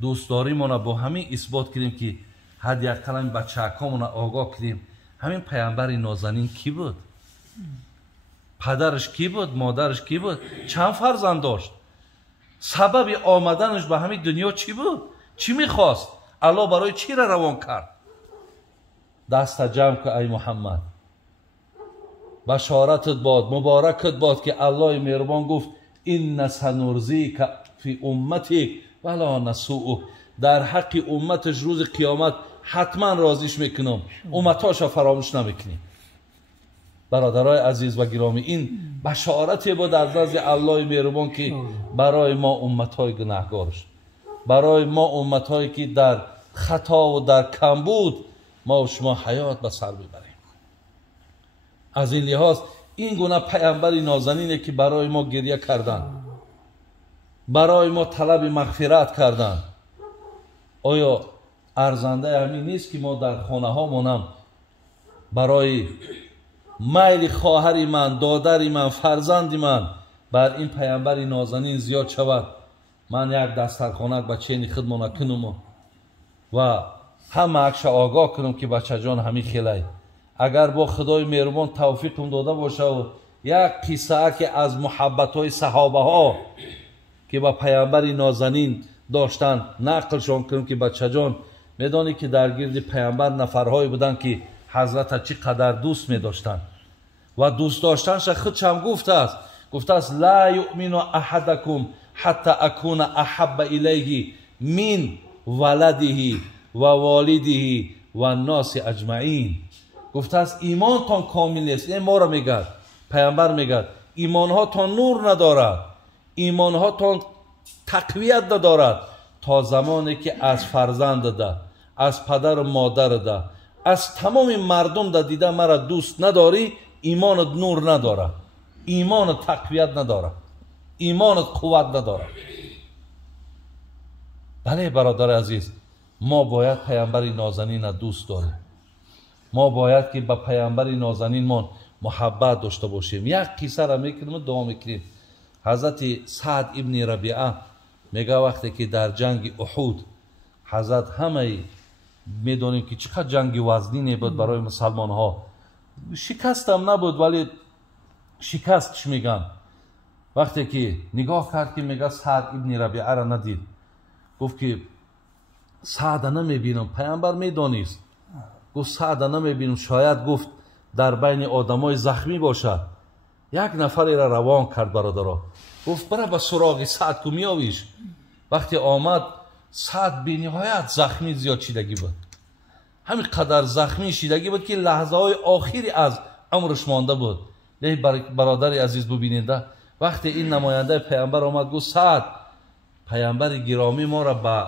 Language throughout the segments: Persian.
دوستداریمون با همین اثبات کردیم که حداقل این بچه‌کامون آگاه کردیم همین پیامبر نازنین کی بود؟ پدرش کی بود؟ مادرش کی بود؟ چند فرزند داشت؟ سبب آمدنش به همین دنیا چی بود؟ چی میخواست؟ الله برای چی را روان کرد؟ دست جمع که ای محمد، بشارتت باد، مبارکت باد که الله مهربان گفت این سنرضیک فی امتک ولا نسوء، در حق امتش روز قیامت حتما راضیش میکنم، امتاش فراموش نمیکنیم. برادرای عزیز و گرامی، این بشارتی بود از نزد الله مهربان که برای ما امتهای گناهکارش، برای ما امتهایی که در خطا و در کمبود ما و شما حیات به سر ببریم. از این لحاظ این گونه پیامبر نازنینه که برای ما گریه کردن، برای ما طلب مغفرت کردن. آیا ارزنده همین نیست که ما در خانه هامونم برای میل خواهر من، دادر من، فرزند من بر این پیامبر نازنین زیاد شود، من یک دسترخانک بچه نی خدمت کنم و همه اکش آگاه کنم که بچه جان همین خیلی اگر با خدای مهربان توفیقم داده باشه و یک قصه که از محبت های صحابه ها که با پیامبر نازنین داشتن نقلشان کنم که بچه جان میدانی که در گرد پیامبر نفرهایی بودن که حضرت چقدر دوست می داشتن و دوست داشتنش خودش هم گفته است لا یؤمن احدکم حتی اکون احب الیه من ولده و والده و الناس اجمعین. گفته است ایمانتان کامل نیست. این ما را میگه، پیامبر میگه ایمانهاتان نور ندارد، ایمانهاتان تقویت ندارد تا زمانی که از فرزند ده، از پدر و مادر ده، از تمام مردم ده دیده مرا دوست نداری، ایمانت نور نداره، ایمانت تقویت نداره، ایمانت قوت نداره. بله برادر عزیز، ما باید پیامبر نازنین دوست داریم. ما باید که به پیامبر نازنین ما محبت داشته باشیم. یک قصه را میکنیم و دعا میکنیم. حضرت سعد ابن ربیعه میگه وقتی که در جنگ احد حضرت همه میدونیم که چقدر جنگ وزنی بود برای مسلمان ها، شکست هم نبود ولی شکستش میگن. وقتی که نگاه کرد که میگه سعد ابن ربیعه را ندید، گفت که سعد نمیبینم، پیامبر میدانیست. گفت سعد نمیبینم، شاید گفت در بین آدمای زخمی باشد. یک نفری را روان کرد برادرها، گفت برای به سراغ سعد کو میاویش. وقتی آمد سعد بی نهایت زخمی زیاد شدگی بود، همین قدر زخمی شدگی بود که لحظه های آخری از عمرش مانده بود. برادر عزیز ببینید وقتی این نماینده پیامبر آمد گفت سعد پیامبر گرامی ما را به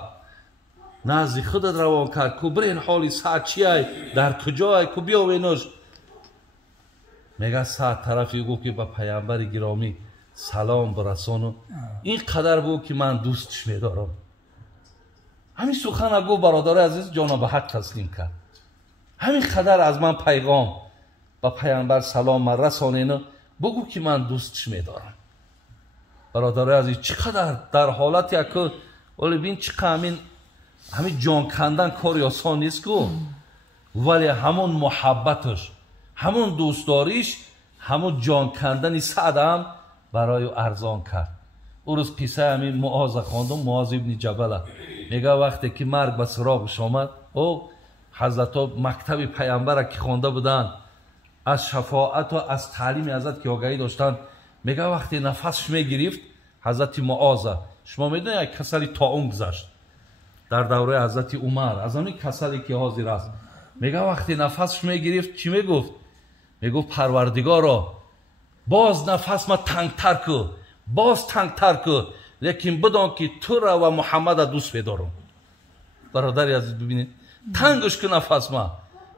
نزد خودت روان کرد، کو برین حالی سعد چیه، در کجای، کو بیاوینش. میگه سعد طرفی گفت که به پیامبر گرامی سلام برسانم، این قدر بود که من دوستش میدارم. همین سخن گفت برادر عزیز جان به حق تسلیم کرد. همین قدر از من پیغام به پیامبر سلام رسانین، بگو که من دوستش میدارم. برادر عزیز چقدر در حالت یک ولی بین چقدر همین جان کندن کاری آسان نیست کو، ولی همون محبتش، همون دوستداریش، همون جان کندن سعد هم برای ارزان کرد. او روز قصه همین معاذ خواندم، معاذ ابن جبل میگه وقتی که مرگ به سراغش آمد، او حضرت مکتب پیامبر که خوانده بودن، از شفاعت و از تعلیم حضرت که آگاهی داشتن، میگه وقتی نفسش میگرفت حضرت معاذ، شما میدونید یک کسلی طاعون گذشت در دوره حضرت عمر، از همین کسلی که حاضر است، میگه وقتی نفسش میگرفت چی میگفت؟ میگفت پروردگارا باز نفس ما تنگتر کو، باز تنگتر کو، لیکن بدان که تو را و محمد دوست میدارم. برادری عزیز ببینید تنگش که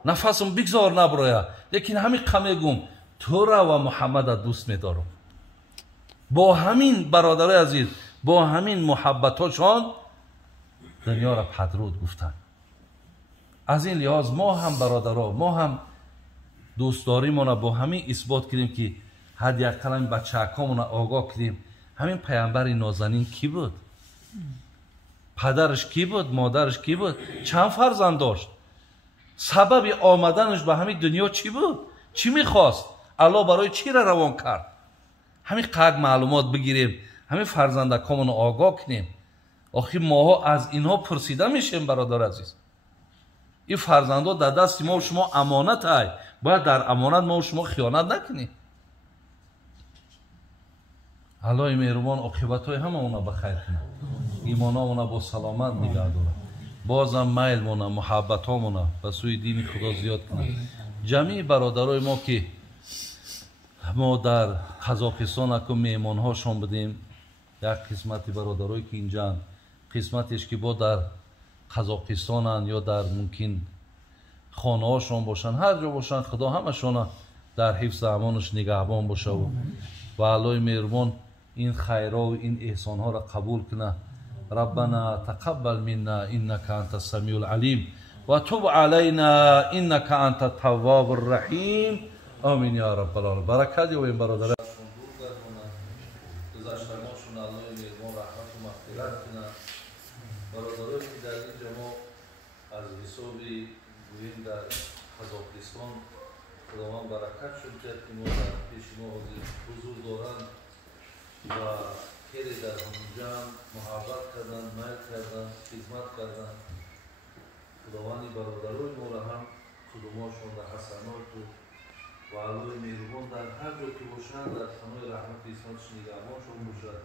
نفسم بگذار نبراید، لیکن همین قمه گم تو را و محمد دوست میدارم. با همین برادر عزیز، با همین محبتاشان دنیا را پدرود گفتن. از این لحاظ ما هم برادرها، ما هم دوستداریمون با همین اثبات کردیم که حداقل بچه‌کامون آگاه کردیم همین پیامبر نازنین کی بود؟ پدرش کی بود؟ مادرش کی بود؟ چند فرزند داشت؟ سبب آمدنش به همین دنیا چی بود؟ چی میخواست؟ الله برای چی را روان کرد؟ همین قدر معلومات بگیریم، همین فرزندکامون آگاه کنیم. آخی ماها از اینها پرسیده میشیم برادر عزیز. این فرزندا در دست ما و شما امانت های، باید در امانت ما و شما خیانت نکنیم. الله مهربان عاقبت های همه اونا بخیر کنه، ایمان ها اونا با سلامت نگه داره، بازم میل مونا محبت ها مونا به سوی دین خدا زیاد کنه. جمعی برادرای ما که ما در قزاقستان اکو میمان هاشون بدیم، یک قسمتی برادرایی که اینجا، قسمتیش که با در قزاقستانن یا در ممکن خانه هاشون باشن، هر جا باشن، خدا همشون در حفظ امانش نگهبان باشه و الله مهربان این خیرها و این احسان ها را قبول کنه. ربنا تقبل منا انك انت السمیع العلیم و تب علینا انك انت التواب الرحیم. آمین یا رب العالمین. برکت و این برادران گذشتگانشون الله مهربان رحمت و مغفرت کنه. برادرایی که در اینجا ما از حسابی گوییم در قزاقستان خداوند برکتشون کرد که ما در پیش ما حضور دارند و خیلی در همونجا محبت کردن، میل کردن، خدمت کردن. خداوند برادرای ما را هم کدوماشون در حسنات و الله مهربان در هر جا که باشند در ثنای رحمت اسمتش نگهبانشون باشد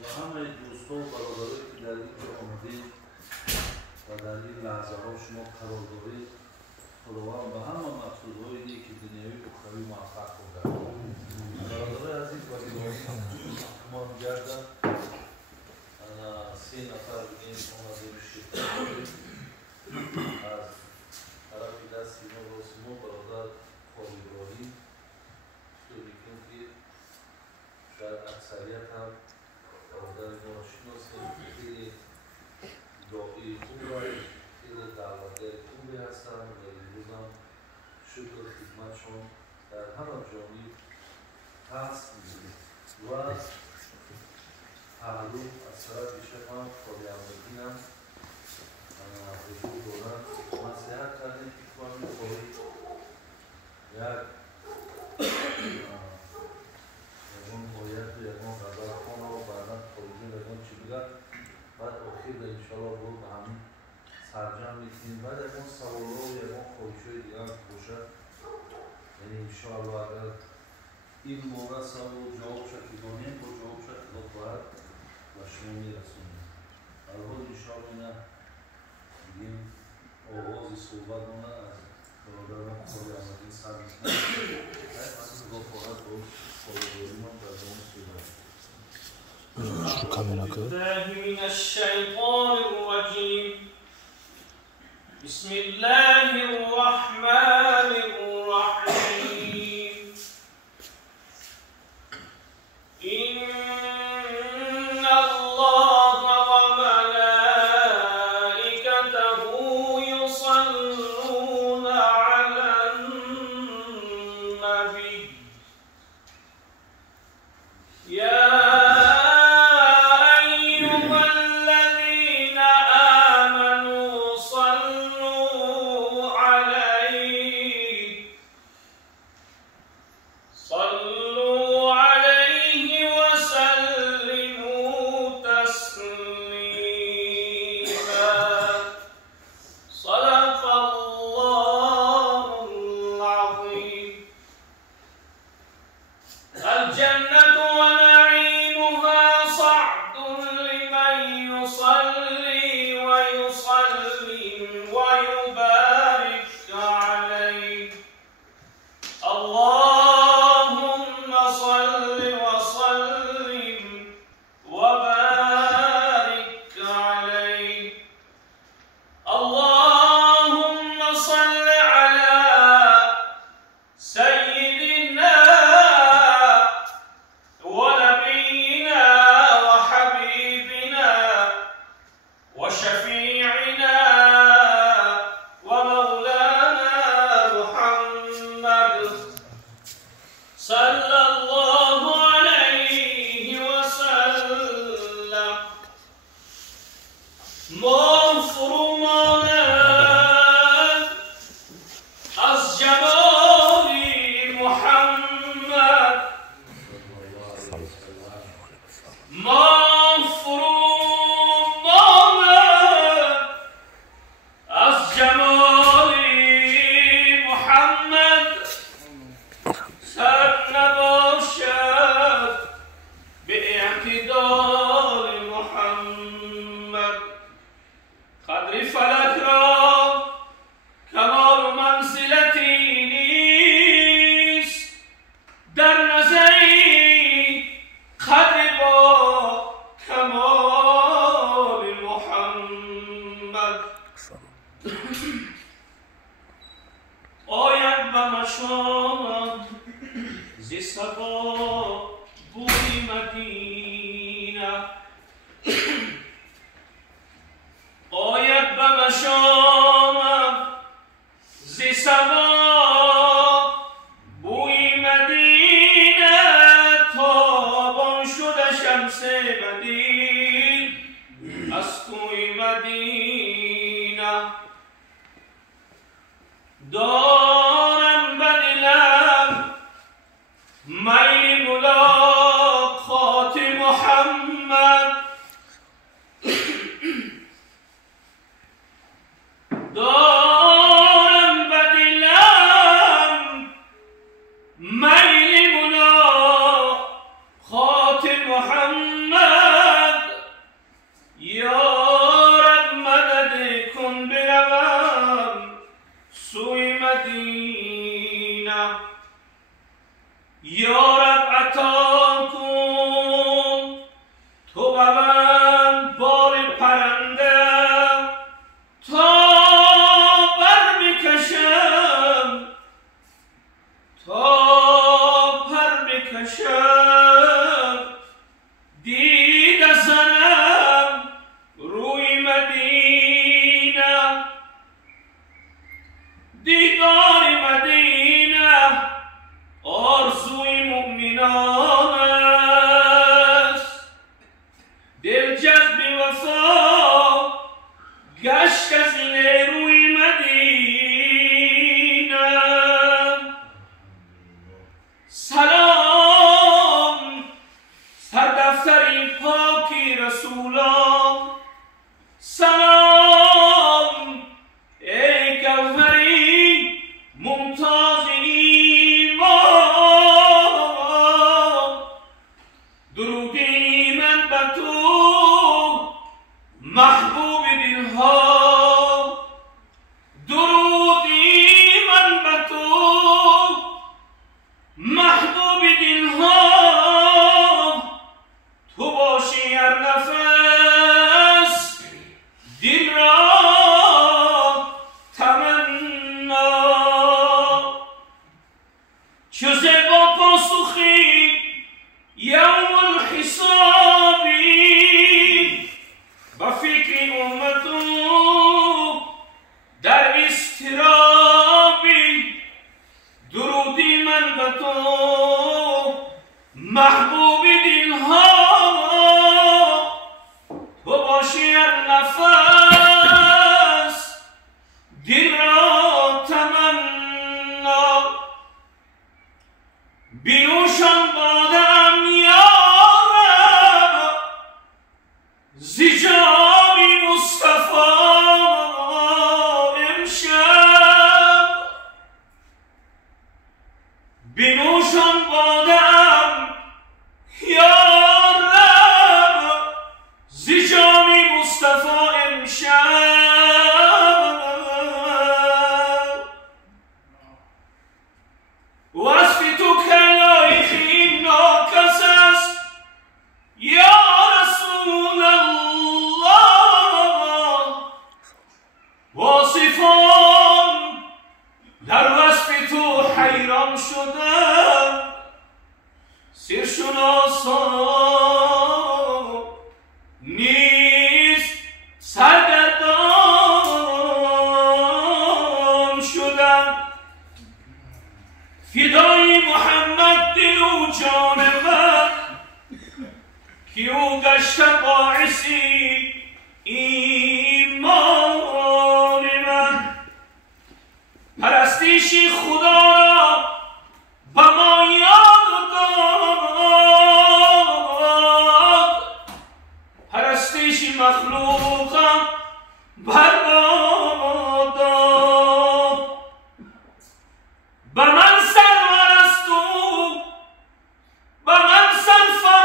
و همه دوستان و برادرایی که در اینجا آمدید و در این لحظه ها شما قرار دارید، خداوند به همه مقصودهای نیک دنیوی و اخروی موفق کنه. برادرای عزیز و ما گردن 3 نفر بگیم آمدیم شکل از طرف دستی ما راست ما برادر خالی ابراهیم تو میکنم که شاید اکثریت هم برادر ما را شناسیم، خیلی داعی خوب داریم، خیلی دعوتگر خوبی هستن و امروز هم شکر خدمتشون در همه جامعه هست و تعلق از طرف شیخ هم خالی ابراهیم هم حضور دارن. نصیحت کردیم که کنیم خواهی یک یکان باید و یکان غزل خانه و بعدا خارجی و یکان چی بگرد بعد آخیر در انشاءالله رو به همین سرجم میکنیم. بعد یکان سوالا و یکان خواهیش های دیگر باشد، یعنی انشاءالله اگر این مورد سوال جواب شد که دانیم با جواب شد خدا باید و شما میرسونیم. الان انشاءالله نه بگیم آغاز صحبت مانه از برادر ما خالی احمدی سر میکنم از خدا فقط با خالی داریمان در دوام صحبت بالله من الشیطان الرجیم. بسم الله الرحمن الرحیم. إن الله وملائكته يصلون على النبي يا أيها الذين آمنوا صلوا عليه وسلموا شمس بدین از کوی مدینه دارم به دلم میل ملاقات محمد دارم به دلم میل ملاقات محمد یا رب مدد کن بروم سوی مدینه یا رب عطا کن تو به من بار پرنده تا پر بکشم دیده زنم روی مدینه دیدار مدینه آرزوی مؤمنان است دل جذب وفا گشت از روی مدینه سلام سردفتری پاکی رسولان سلام ای گوهری ممتاز ایمان درودی من به تو محبوب دلها درودی من به تو محبوب دلها تو باشی هر نفس دل را تمنا چو زیبا پاسخی یوم الحسابی با فکر امتو در استرابی درودی من به تو محبوب دلها تو باشی هر نفس دل را تمنا بنوشان بادم یا رب ز جام مصطفی امشب بنوشان بادم یا رب ز جام مصطفی امشب وصف تو که لایقی ناکس است یا رسول الله واصفان در وصف تو حیران شدم سرشناسان نیز سرگردان شدم فدای محمد دل و جان من که او گشت باعثی ایمان من پرستیشی خدا را به ما یاد داد پرستیشی مخلوقم برباد داد به من سرورست و به من سرفراز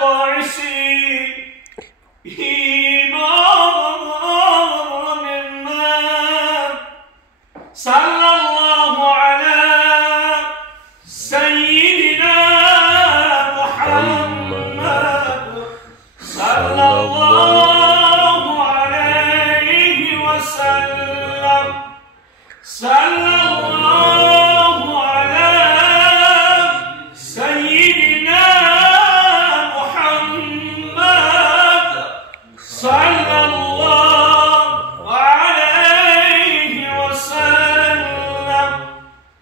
باعثی ایمان من صلی الله علی سیدنا محمد صلی الله علیه و سلم صلی الله علی سیدنا محمد صلی الله علیه و سلم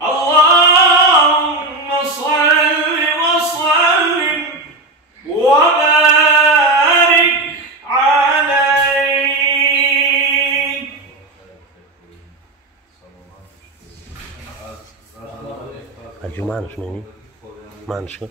اللهم صل وسلم وبارك عليه. الجو معنش مني؟ معنش